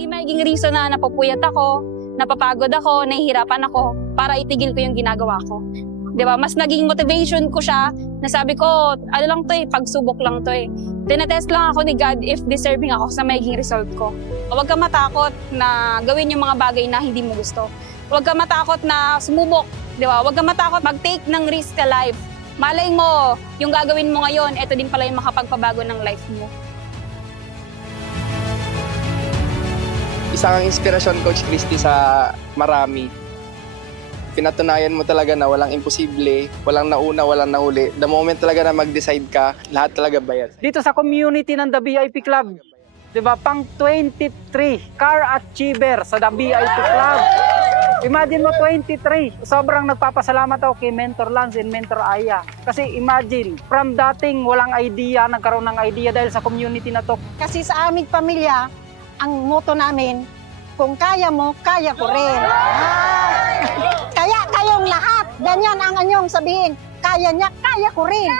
Hindi magiging reason na napupuyat ako, napapagod ako, nahihirapan ako para itigil ko yung ginagawa ko. 'Di ba? Mas naging motivation ko siya na sabi ko, ano lang to pagsubok lang to Tinetest lang ako ni God if deserving ako sa magiging result ko. Huwag ka matakot na gawin yung mga bagay na hindi mo gusto. Huwag ka matakot na sumubok, 'di ba? Huwag ka matakot mag-take ng risk sa life. Malay mo, yung gagawin mo ngayon, ito din pala yung makapagpabago ng life mo. Isa kang inspirasyon, Coach Christy, sa marami. Pinatunayan mo talaga na walang imposible, walang nauna, walang nahuli. The moment talaga na mag-decide ka, lahat talaga bayad. Dito sa community ng The VIP Club, 'di ba? Pang 23 car achiever sa The VIP Club. Imagine mo 23. Sobrang nagpapasalamat ako kay Mentor Lance and Mentor Aya. Kasi imagine, from dating walang idea, nagkaroon ng idea dahil sa community na to. Kasi sa aming pamilya, ang motto namin, kung kaya mo, kaya ko rin. Kaya kayong lahat, ganyan ang anyong sabihin, kaya niya, kaya ko rin.